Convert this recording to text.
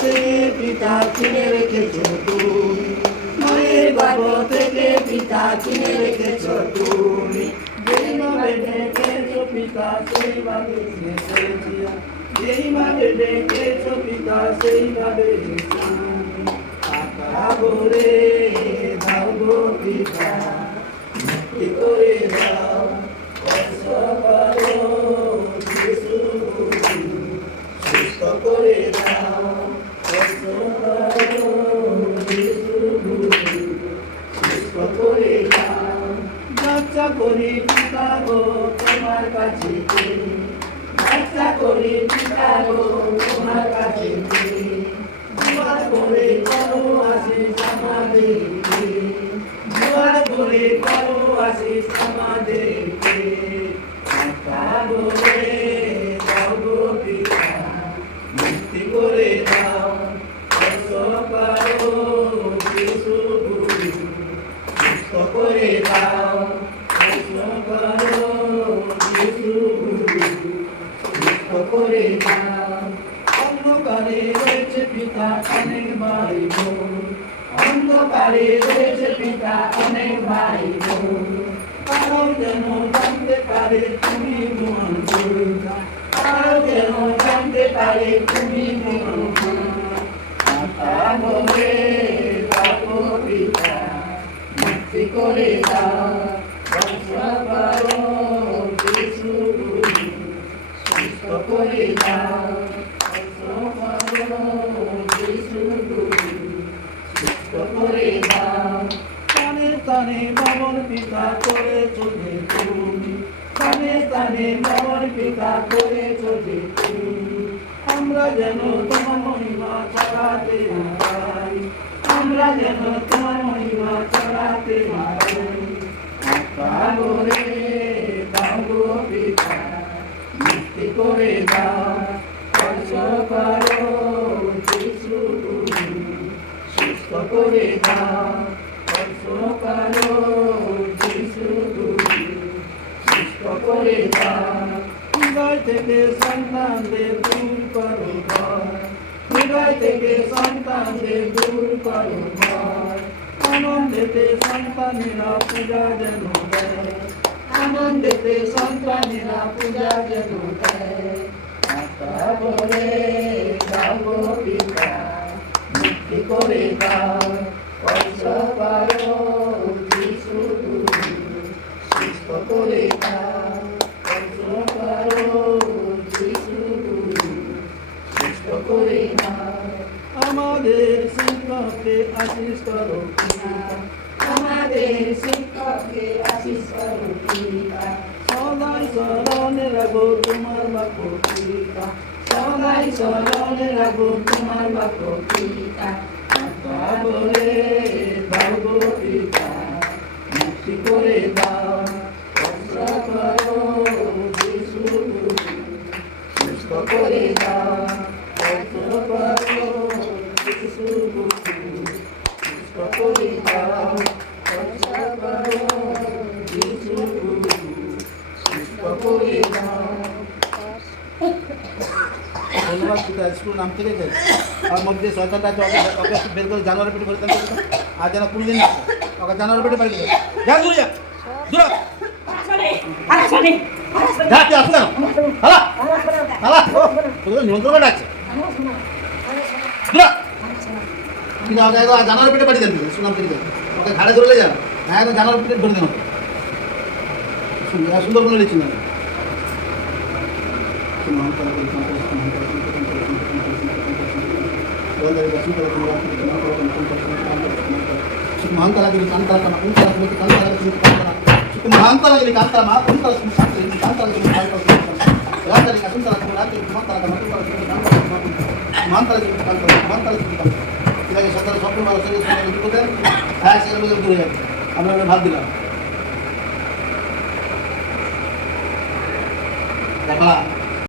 পিতা চিনে রেখেছো তুমি, মায়ের গর্ভ থেকে পিতা চিনে রেখেছো তুমি। যেইভাবে ডেকেছো পিতা সেইভাবে এসেছি, যেইভাবে ডেকেছো পিতা সেইভাবে এসেছি। আকা ভরে দাও গো পিতা, মুক্তি করে দাও, স্পর্শ করো যিশু, সুস্থ করে দাও, স্পর্শ করো যিশু, সুস্থ করে দাও। যাত্রা করি পিতা গো তোমার কাছে, যাত্রা করি পিতা গো তোমার কাছে, দুয়ার করে করো আশিস আমাদেরকে, দুয়ার করে করো আশিস আমাদেরকে। আকা ভরে দাও গো পিতা, মুক্তি করে দাও, স্পর্শ করো যিশু, সুস্থ করে দাও, স্পর্শ করো যিশু, সুস্থ করে দাও। অন্ধকারে রয়েছে পিতা অনেক ভাই বোন, অন্ধকারে রয়েছে পিতা অনেক ভাই বোন, কারো যেন জানতে পারে তুমি মহান পিতা, কারো যেন জানতে পারে তুমি মহান। আকা ভরে দাও গো পিতা, মুক্তি করে দাও, স্পর্শ করো যিশু, সুস্থ করে দাও, স্পর্শ করো যিশু, সুস্থ করে দাও। স্থানে স্থানে বাবর পিতা করে চলে তুমি, স্থানে স্থানে বাবর পিতা করে চলে তুমি। আমরা যেন তোমার মহিমা ছড়াতে পারি, আমরা যেন তোমার মহিমা ছড়াতে পারি। আকা ভরে দাও গো পিতা, মুক্তি করে দাও, স্পর্শ করো যিশু, সুস্থ করে দাও, স্পর্শ করো যিশু, সুস্থ করে দাও। হৃদয় থেকে সন্তানদের দূর করো ভয়, হৃদয় থেকে সন্তানদের দূর করো ভয়। আনন্দেতে সন্তানেরা পূজা যেন দেয়, আনন্দেতে সন্তানেরা পূজা যেন দেয়। আকা ভরে দাও গো পিতা, মুক্তি করে দাও, স্পর্শ করো যিশু, সুস্থ করে দাও, স্পর্শ করো যিশু, সুস্থ করে দাও। আমাদের শিক্ষককে আশিস করো পিতা, আমাদের শিক্ষককে আশিস করো পিতা। সদাই স্মরণে রাখো তোমার বাক্য পিতা, সদাই স্মরণে রাখো তোমার বাক্য পিতা। আকা ভরে দাও গো পিতা, মুক্তি করে দাও, স্পর্শ করো যিশু, সুস্থ করে দাও, স্পর্শ করো যিশু, সুস্থ করে দাও, স্পর্শ করো যিশু, সুস্থ করে দাও। ধন্যবাদ পিতা, স্কুল নাম থেকে গেছে আর মধ্যে সরকার রাজ্য ওকে বের করে জানুয়ারি পেটে পরিত্যাগ করতো, আর যেন কোনোদিন না ওকে জানুয়ারি পেটে পারি যা দূরে যা দূর যাতে আসলে হালা হালা তোকে নিমন্ত্রণ করে ডাকছে কিন্তু ওকে জানুয়ারি পেটে পাঠিয়ে দেন সুনাম থেকে ওকে ঘাড়ে ধরলে যান, হ্যাঁ জানুয়ারি পেটে ধরে দেন, সুন্দর করে লিখছি না। Mahantala gini kantara kama kuntala gini kantara gini kantara suku mahantala gini kantara ma kuntala suku kantara gini kantara gini kantara rata gini kantara gini rata gini mahantala kama kuntala gini kantara mahantala gini kantara mahantala gini kantara kita ke saudara sopir malu serius sama itu kan saya sih lebih dulu ya kami udah bahas bilang apa